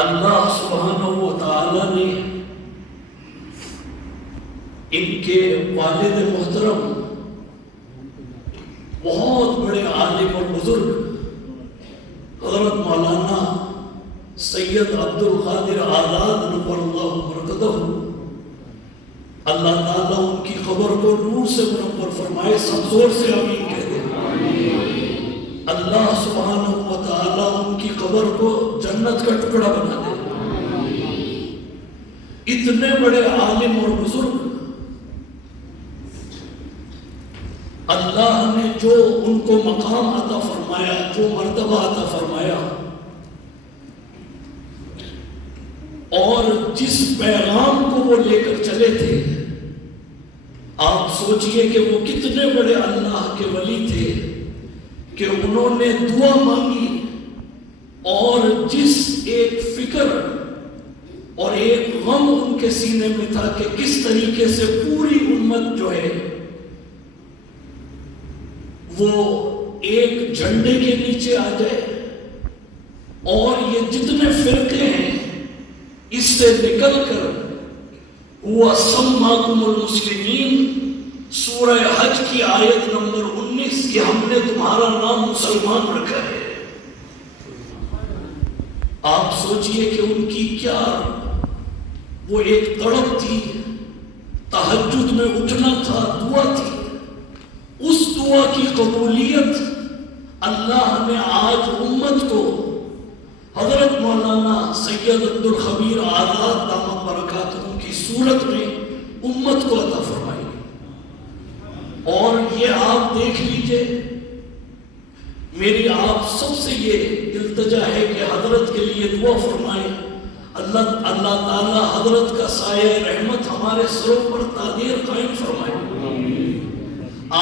اللہ سبحانہ و تعالی نے ان کے والد محترم بہت بڑے عالم اور بزرگ حضرت مولانا سید عبد القادر آزاد نور اللہ برکتہ، اللہ تعالیٰ ان کی قبر کو نور سے منور فرمائے، سب زور سے آمین کہہ دیں۔ اللہ سبحانہ و تعالیٰ ان کی قبر کو جنت کا ٹکڑا بنا دے۔ اتنے بڑے عالم اور بزرگ، اللہ نے جو ان کو مقام عطا فرمایا، جو مرتبہ عطا فرمایا، اور جس پیغام کو وہ لے کر چلے تھے، آپ سوچئے کہ وہ کتنے بڑے اللہ کے ولی تھے کہ انہوں نے دعا مانگی، اور جس ایک فکر اور ایک غم ان کے سینے میں تھا کہ کس طریقے سے پوری امت جو ہے وہ ایک جھنڈے کے نیچے آ جائے، اور یہ جتنے فرقے ہیں اس سے نکل کر ہوا سماکم المسلمین، سورہ حج کی آیت نمبر 19 کہ ہم نے تمہارا نام مسلمان رکھا ہے۔ آپ سوچئے کہ ان کی کیا وہ ایک تڑپ تھی، تہجد میں اٹھنا تھا، دعا تھی، اس دعا کی قبولیت اللہ نے آج امت کو حضرت مولانا سید عبد الخبیر آزاد دامت برکاتہ کی صورت میں امت کو عطا فرمائی۔ اور یہ آپ دیکھ لیجئے، میری آپ سب سے یہ التجا ہے کہ حضرت کے لیے دعا فرمائیں، اللہ تعالی حضرت کا سایہ رحمت ہمارے سروں پر تادیر قائم فرمائے۔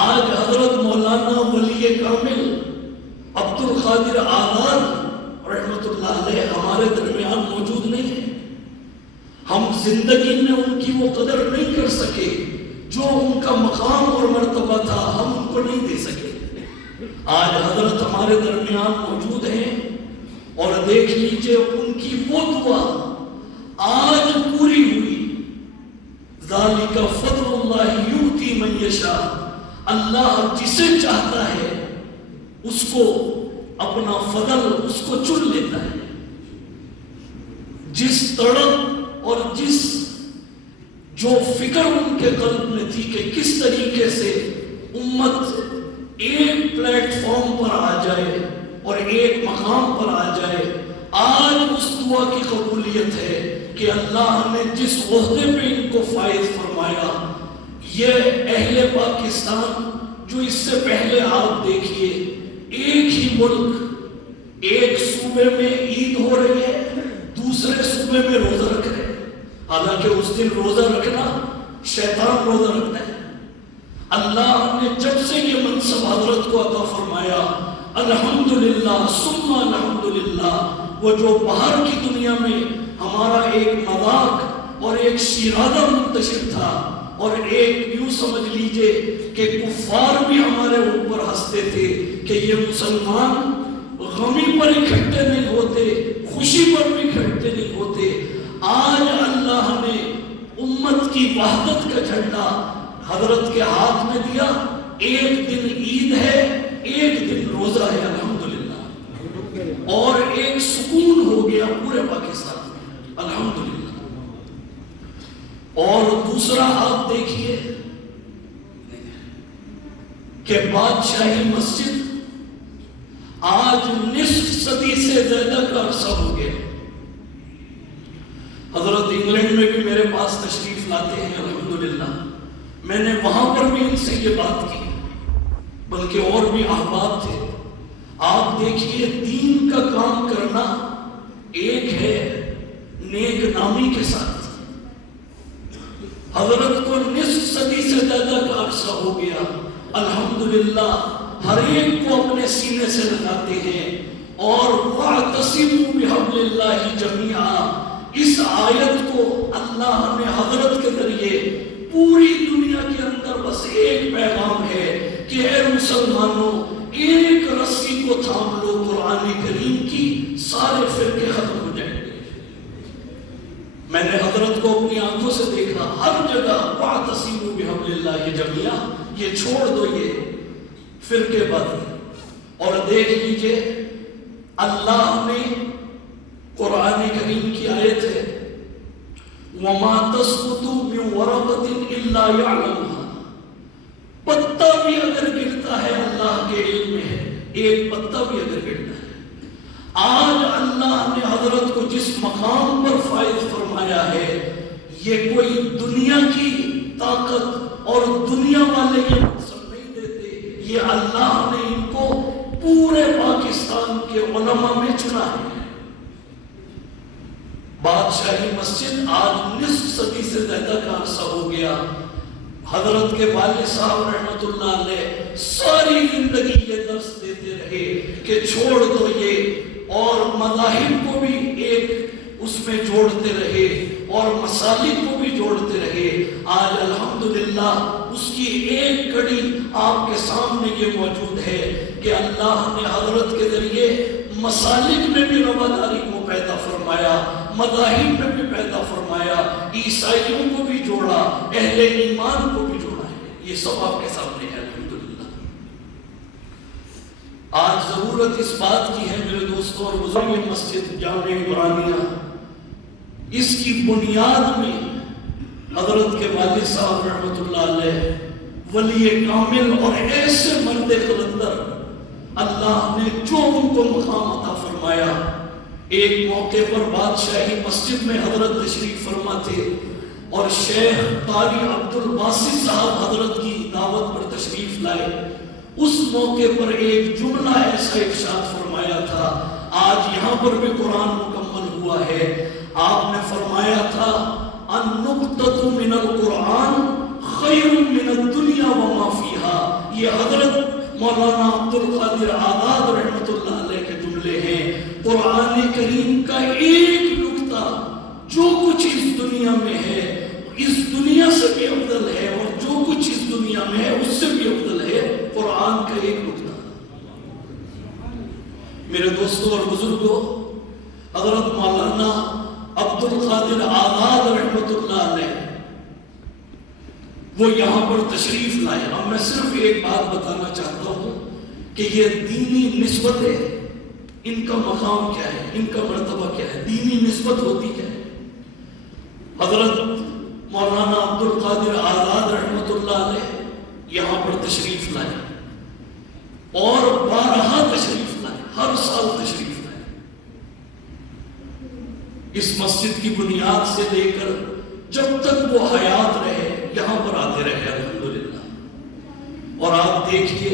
آج حضرت مولانا ولی کامل عبد القادر آزاد رحمت اللہ علیہ ہمارے درمیان موجود نہیں ہے۔ ہم زندگی میں ان کی وہ قدر نہیں کر سکے، جو ان کا مقام اور مرتبہ تھا ہم ان کو نہیں دے سکے۔ آج حضرت ہمارے درمیان موجود ہیں، اور دیکھ لیجئے ان کی وہ دعا آج پوری ہوئی۔ ذالک فضل اللہ یؤتی من یشاء، اللہ جسے چاہتا ہے اس کو اپنا فضل اس کو چن لیتا ہے۔ جس تڑپ اور جس جو فکر ان کے قلب میں تھی کہ کس طریقے سے امت ایک پلیٹ فارم پر آ جائے اور ایک مقام پر آ جائے، آج اس دعا کی قبولیت ہے کہ اللہ نے جس عہدے پہ ان کو فائز فرمایا۔ یہ اہل پاکستان جو اس سے پہلے آپ دیکھیے، ایک ہی ملک، ایک صوبے میں عید ہو رہی ہے، دوسرے صوبے میں روزہ رکھ رہے ہیں، حالانکہ اس دن روزہ رکھنا شیطان روزہ رکھتا ہے۔ اللہ نے جب سے یہ منصب حضرت کو عطا فرمایا، الحمدللہ ثم الحمدللہ، وہ جو باہر کی دنیا میں ہمارا ایک مذاق اور ایک شیرازہ منتشر تھا، اور ایک یوں سمجھ لیجئے کہ کفار بھی ہمارے اوپر ہنستے تھے کہ یہ مسلمان غمی پر اکٹھے نہیں ہوتے، خوشی پر بھی اکٹھے نہیں ہوتے۔ آج اللہ نے امت کی وحدت کا جھنڈا حضرت کے ہاتھ میں دیا، ایک دن عید ہے، ایک دن روزہ ہے، الحمدللہ، اور ایک سکون ہو گیا پورے پاکستان میں، الحمدللہ۔ اور دوسرا آپ دیکھیے کہ بادشاہی مسجد آج نصف صدی سے زیادہ کا عرصہ ہو گیا۔ حضرت انگلینڈ میں بھی میرے پاس تشریف لاتے ہیں، الحمدللہ، میں نے وہاں پر بھی ان سے یہ بات کی، بلکہ اور بھی احباب تھے۔ آپ دیکھیے دین کا کام کرنا ایک ہے نیک نامی کے ساتھ، حضرت کو نصف صدی سے زیادہ کا عرصہ ہو گیا، الحمدللہ ہر ایک کو اپنے سینے سے لگاتے ہیں۔ اور وَاعْتَصِمُوا بِحَبْلِ اللَّهِ جَمِيعًا، اس آیت کو اللہ نے حضرت کے ذریعے پوری دنیا کے اندر بس ایک پیغام ہے کہ اے مسلمانوں، ایک رسی کو تھام لو قرآن کریم کی، سارے فرقے ختم ہو جائیں گے۔ میں نے حضرت کو اپنی آنکھوں سے دیکھا، ہر جگہ وَاعْتَصِمُوا بِحَبْلِ اللَّهِ جَمِيعًا، یہ چھوڑ دو یہ فرقے بازی۔ اور دیکھ لیجئے اللہ نے قرآن کریم کی آیت ہے وَمَا تَسْقُطُ مِنْ وَرَقَةٍ إِلَّا يَعْلَمُهَا، پتا بھی اگر گرتا ہے اللہ کے علم میں ہے، ایک پتا بھی اگر گرتا ہے۔ آج اللہ نے حضرت کو جس مقام پر فائز فرمایا ہے، یہ کوئی دنیا کی طاقت اور دنیا والے یہ مقصد نہیں دیتے، یہ اللہ نے ان کو پورے پاکستان کے علماء میں چنا ہے۔ بادشاہی مسجد آج نصف صدی سے زیادہ کا عرصہ ہو گیا، حضرت کے والد صاحب رحمت اللہ علیہ ساری زندگی یہ درس دیتے رہے کہ چھوڑ دو یہ، اور مذاہب کو بھی ایک اس میں جوڑتے رہے اور مسالک کو بھی جوڑتے رہے۔ آج الحمدللہ اس کی ایک کڑی آپ کے سامنے یہ موجود ہے کہ اللہ نے حضرت کے ذریعے مسالک میں بھی رواداری کو پیدا فرمایا، مذاہب میں بھی پیدا فرمایا، عیسائیوں کو بھی جوڑا، اہل ایمان کو بھی جوڑا ہے۔ یہ سب آپ کے سامنے ہے الحمدللہ۔ آج ضرورت اس بات کی ہے میرے دوستوں اور بزرگ، مسجد جامع عمرانیہ اس کی بنیاد میں حضرت کے والد صاحب رحمت اللہ علیہ ولی کامل اور ایسے مرد قلندر اللہ نے جو ان کو مقام عطا فرمایا۔ ایک موقع پر بادشاہی مسجد میں حضرت تشریف فرما تھے اور شیخ قاری عبد الباسط صاحب حضرت کی دعوت پر تشریف لائے۔ اس موقع پر ایک جملہ ایسا ارشاد فرمایا تھا، آج یہاں پر بھی قرآن مکمل ہوا ہے۔ آپ نے فرمایا تھا النقطۃ من القرآن خیر من الدنیا وما فیہا۔ یہ حضرت مولانا عبد القادر آزاد رحمت اللہ علیہ کے جملے ہیں۔ قرآن کریم کا ایک نقطہ جو کچھ اس دنیا میں ہے، اس دنیا سے بھی افضل ہے، اور جو کچھ اس دنیا میں ہے اس سے بھی افضل ہے قرآن کا ایک نقطہ۔ میرے دوستوں اور بزرگوں، حضرت مولانا عبد القادر آزاد رحمت اللہ علیہ وہ یہاں پر تشریف لائے۔ اب میں صرف ایک بات بتانا چاہتا ہوں کہ یہ دینی نسبت ہے، ان کا مقام کیا ہے، ان کا مرتبہ کیا ہے، دینی نسبت ہوتی کیا ہے۔ حضرت مولانا عبد القادر آزاد رحمت اللہ علیہ یہاں پر تشریف لائے اور بارہا تشریف لائے، ہر سال تشریف لائے۔ اس مسجد کی بنیاد سے لے کر جب تک وہ حیات رہے یہاں پر آتے رہے الحمدللہ۔ اور آپ دیکھیے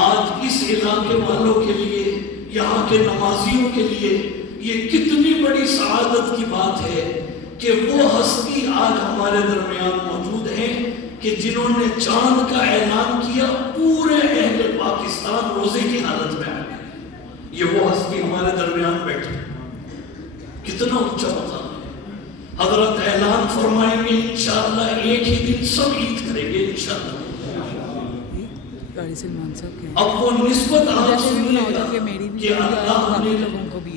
آج اس علاقے والوں کے لیے، یہاں کے نمازیوں کے لیے یہ کتنی بڑی سعادت کی بات ہے کہ وہ ہستی آج ہمارے درمیان موجود ہیں کہ جنہوں نے چاند کا اعلان کیا، پورے اہل پاکستان روزے کی حالت میں آ گئے۔ یہ وہ ہستی ہمارے درمیان بیٹھے، کتنا اونچا مقام ہے۔ حضرت اعلان فرمائیں گے انشاءاللہ ایک ہی دن سب عید کریں گے انشاءاللہ۔ اب وہ نسبت آپ سنیے گا کہ اللہ نے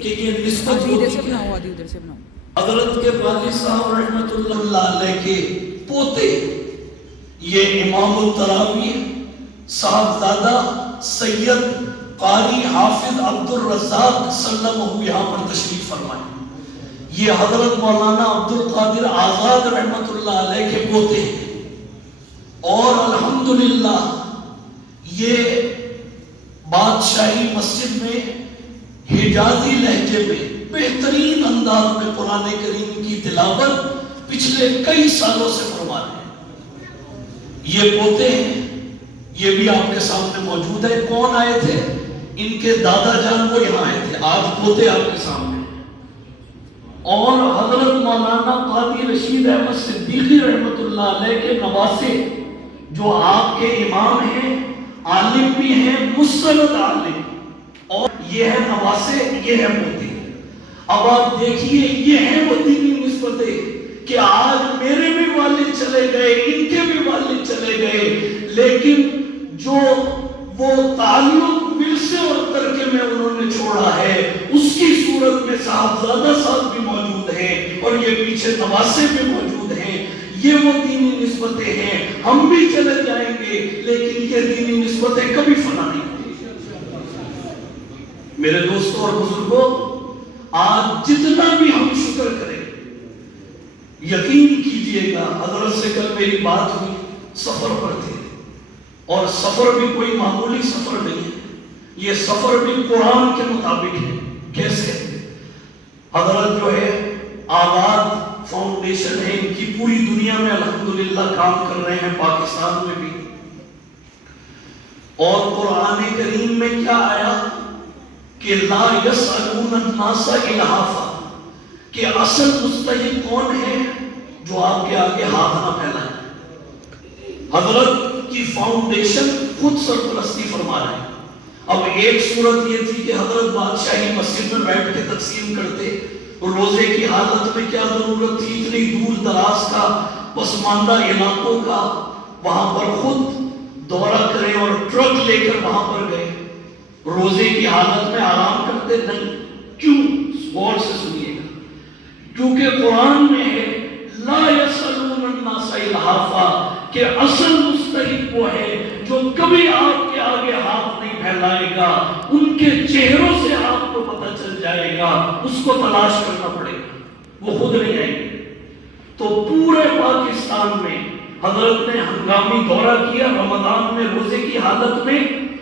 کہ یہ نسبت ہوتی ہے۔ حضرت کے والد صاحب رحمت اللہ علیہ کے پوتے یہ امام التراویح صاحبزادہ سید قاری حافظ عبد الرزاق سلمہ یہاں پر تشریف فرمائے۔ یہ حضرت مولانا عبد القادر آزاد رحمت اللہ علیہ کے پوتے ہیں، اور الحمدللہ یہ بادشاہی مسجد میں حجازی لہجے میں بہترین انداز میں قرآن کریم کی تلاوت پچھلے کئی سالوں سے فرما رہے ہیں۔ یہ پوتے ہیں، یہ بھی آپ کے سامنے موجود ہے۔ کون آئے تھے؟ ان کے دادا جان وہ یہاں آئے تھے، آج پوتے آپ کے سامنے۔ اور حضرت مولانا قاضی رشید احمد صدیقی رحمت اللہ علیہ کے نواسے جو آپ کے امام ہیں، عالم بھی ہیں، مستند عالم، اور یہ ہے نواسے، یہ ہے پوتے۔ اب آپ دیکھیے یہ ہے وہ دینی نسبتیں کہ آج میرے بھی والد چلے گئے، ان کے بھی والد چلے گئے، لیکن جو وہ تعلق ورثے اور ترکے میں انہوں نے چھوڑا ہے، اس کی صورت میں صاحبزادہ صاحب بھی موجود ہیں، اور اور یہ پیچھے نواسے میں موجود ہیں، یہ وہ دینی نسبتیں ہیں، ہم بھی چلے جائیں گے لیکن یہ دینی نسبتیں کبھی فنا نہیں ہوتی۔ میرے دوستوں اور بزرگوں، آج جتنا بھی ہم شکر کریں، یقین کیجئے گا، حضرت سے کل میری بات ہوئی، سفر پر تھے، اور سفر بھی کوئی معمولی سفر نہیں ہے، یہ سفر بھی قرآن کے مطابق ہے۔ کیسے؟ حضرت جو ہے آباد فاؤنڈیشن ہے، ان کی پوری دنیا میں الحمدللہ کام کر رہے ہیں، پاکستان میں بھی، اور قرآن کریم میں کیا آیا کہ لا یسألون الناس الہافا، کہ اصل مستحق کون ہے؟ جو آپ کے آگے ہاتھ نہ پھیلائے۔ حضرت کی فاؤنڈیشن خود سرپرستی فرما رہے ہیں۔ اب ایک صورت یہ تھی کہ حضرت بادشاہی مسجد میں بیٹھ کے تقسیم کرتے، روزے کی حالت میں کیا ضرورت تھی اتنی دور دراز کا، پسماندہ علاقوں کا، وہاں پر خود دورہ کریں اور ٹرک لے کر وہاں پر گئے، روزے کی حالت میں آرام کرتے نہیں۔ کیوں؟ غور سے سنیے گا، کیونکہ قرآن میں ہے لا یسألون الناس الہافا، کہ اصل مستحق وہ ہے جو کبھی آپ کے آگے ہاتھ نہیں پھیلائے گا، ان کے چہروں سے آپ کو پتہ چل جائے گا، اس کو تلاش کرنا پڑے گا، وہ خود نہیں آئیں گے۔ تو پورے پاکستان میں حضرت نے ہنگامی دورہ کیا رمضان میں روزے کی حالت میں،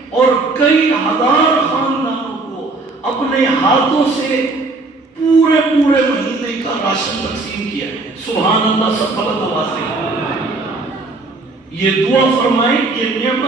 اور کئی ہزار خاندانوں کو اپنے ہاتھوں سے پورے مہینے کا راشن تقسیم کیا ہے۔ سبحان اللہ، سب بلند آواز سے یہ دعا فرمائیں، یہ نعمت